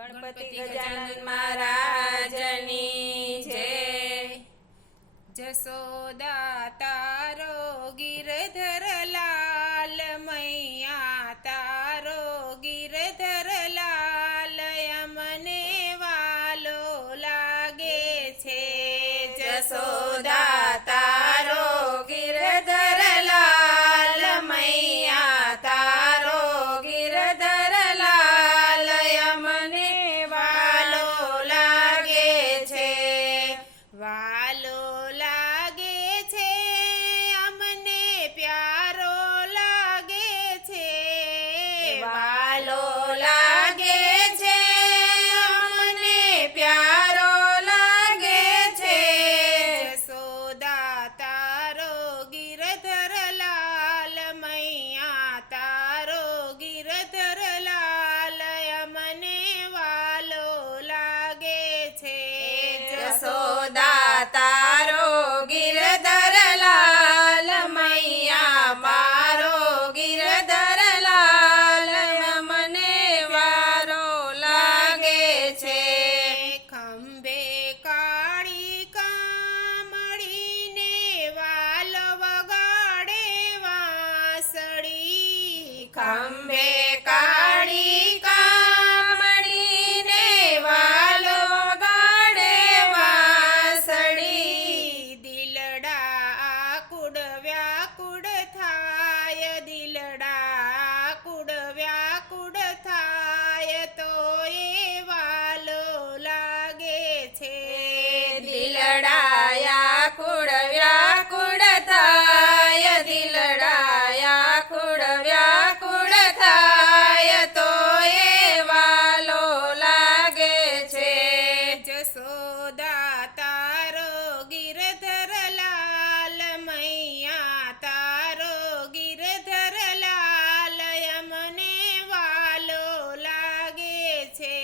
ગણપતિ ગજાનન મહારાજની જય। જશોદા તારો ગિરધર લાલ મૈયા તારો ગિરધર લાલ અમને વાલો લાગે છે। જશોદા તારો ગિરધર લાલ મૈયા તારો ગિરધર લાલ અમને વાલો લાગે છે। વાલો લાગે છે અમને પ્યારો લાગે છે। વાલો લાગે છે અમને પ્યારો લાગે છે। જશોદા તારો ગિરધર લાલ મૈયા તારો ગિરધર લાલ અમને વાલો લાગે છે। જશોદા તારો ગિરધર લાલ મૈયા મારો ગિરધર લાલ મને વારો લાગે છે। ખંભે કાળી કામળીને વાલો વગાડે વાંસળી। ખંભે કાળી કામળીને વાલો વગાડે વાંસળી। દિલડા આકુડ વ્યાકુડ થાય દિલડા આકુડ વ્યાકુડ થાય તો એ વાલો લાગે છે। દિલડાયા કુડ વ્યાકુળ થાય દિલડાયા કુડ વ્યાકુળ થાય તો એ વાલો લાગે છે। જશોદા તારો ગિરધર લાલ મૈયા તારો ગિરધર લાલ અમને વાલો લાગે છે।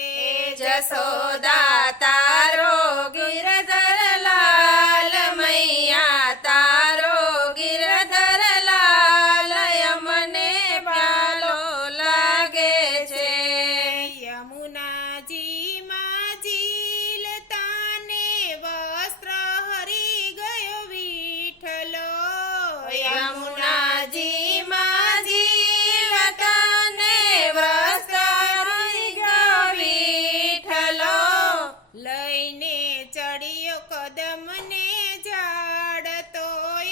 જશોદા તારો ગિરધર લાલ મૈયા તારો ગિરધર લાલ મને વાલો લાગે છે। યમુનાજીમાં ઝીલતાને વસ્ત્ર હરી ગયો વિઠ્ઠલો। યમુનાજીમાં જીવતાને વસ્ત્ર હરી ગયો વિઠ્ઠલો। લઈને ચડિયો કદમને ઝાડ તો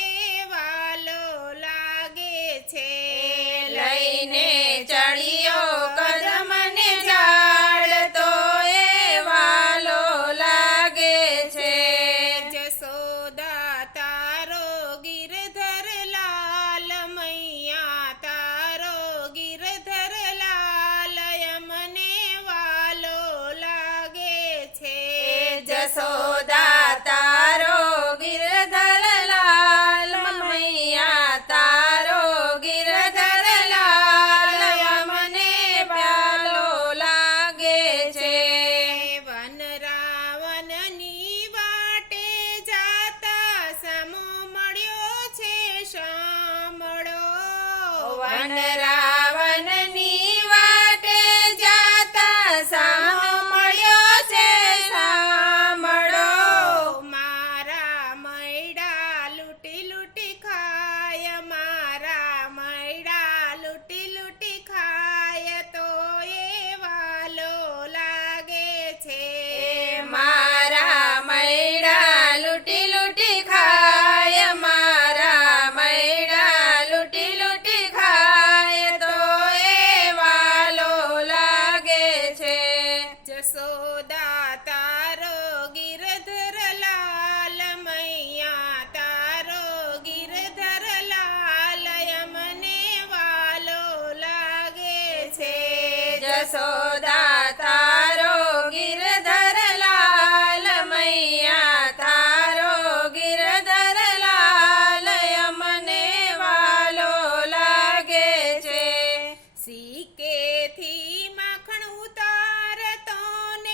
એ વાલો લાગે છે। લઈને ચડિયો કદમને ઝાડ તો એ વાલો લાગે છે। જશોદા તારો ગિરધર લાલ મૈયા તારો ગિરધર લાલ અમને વાલો લાગે છે। જશોદા તારો ગિરધર લાલ મૈયા તારો ગિરધર લાલ મને પ્યાલો લાગે છે। વન રાવણની વાટે જાતા સમો મળ્યો છે સાંભળો। વન રાવણની વાટે જાતા સામો મળ્યો છે સાંભળો। મારા મૈડા લૂંટી લૂંટી ખાય મારા મૈડા લૂંટી લૂંટી ખાય તો એ વાલો લાગે છે। મારા મૈડા લૂંટી લૂંટી ખાય મારા મૈડા લૂંટી લૂંટી ખાય તો એ વાલો લાગે છે। જશોદા તારો ગિરધર લાલ મૈયા તારો ગિરધર લાલ અમને વાલો લાગે છે। જશોદા તારો ગિરધર લાલ મૈયા તારો ગિરધર લાલ મને વાલો લાગે છે। સીકેથી માખણ ઉતારતો ને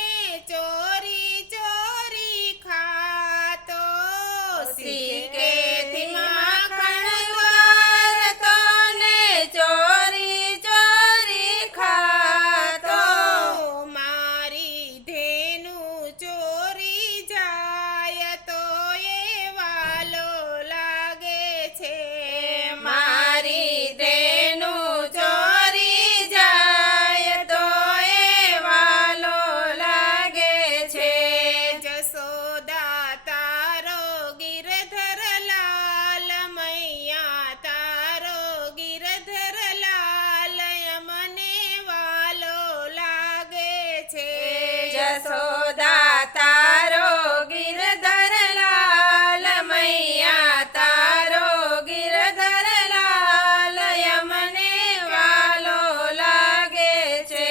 જશોદા તારો ગિરધર લાલ મૈયા તારો ગિરધર લાલ યમને વાલો લાગે છે.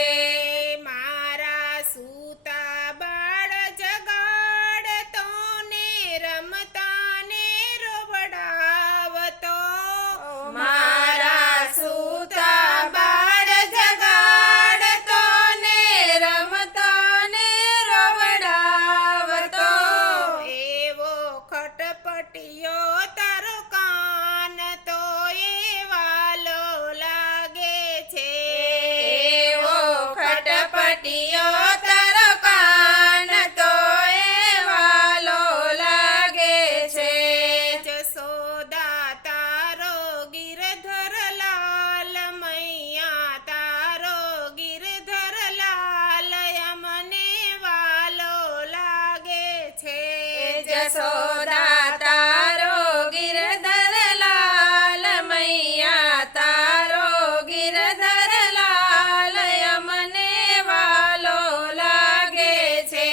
મારા સૂતા બાળ જગાડતો ને રમતા ને રોવડાવતો મારા સૂતા બાળ જગાડતો ને રમતો ને રોવડાવતો એવો ખટપટિયો તારો કાન તો એ વાલો લાગે છે. એવો ખટપટિયો તારો કાન તો એ વાલો લાગે છે. જશોદા તારો ગિરધર લાલ મૈયા તારો ગિરધર લાલ યમને વાલો લાગે છે. જશોદા તારો ગિરધર લાલ મૈયા તારો ગિરધર લાલ યમને વાલો લાગે છે.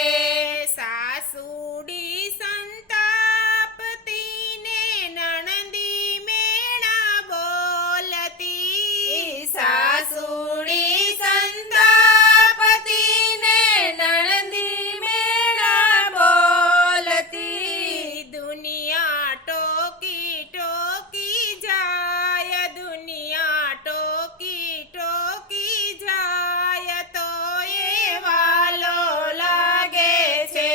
સાસુડી સંતાપતી ને નણંદી મેણા બોલતી સાસુડી સંતાપતી ને નણંદી મેળા બોલતી દુનિયા ટોકી ટોકી જાય દુનિયા ટોકી ટોકી જાય તો એ વાલો લાગે છે.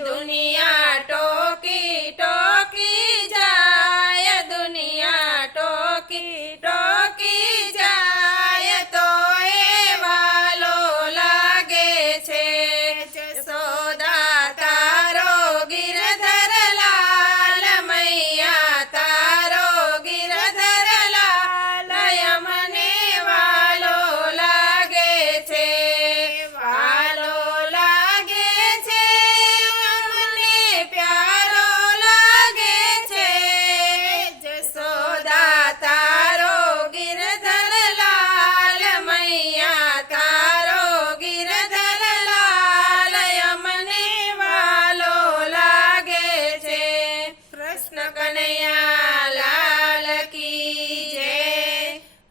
દુનિયા ટોકી ટોકી જાય દુનિયા ટોકી ટોકી જાય તો એ વાલો લાગે છે. જશોદા તારો ગિરધર લાલ મૈયા તારો ગિરધર લાલ યમને વાલો લાગે છે. વાલો લાગે છે અમને પ્યારો લાગે છે. જશોદા તારો ગિરધર લાલ મૈયા તારો ગિરધર લાલ યમને વાલો લાગે છે. કૃષ્ણ કનૈયા લાલ કી જય.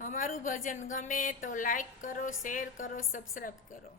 અમારું ભજન ગમે તો લાઈક કરો, શેર કરો, સબસ્ક્રાઈબ કરો.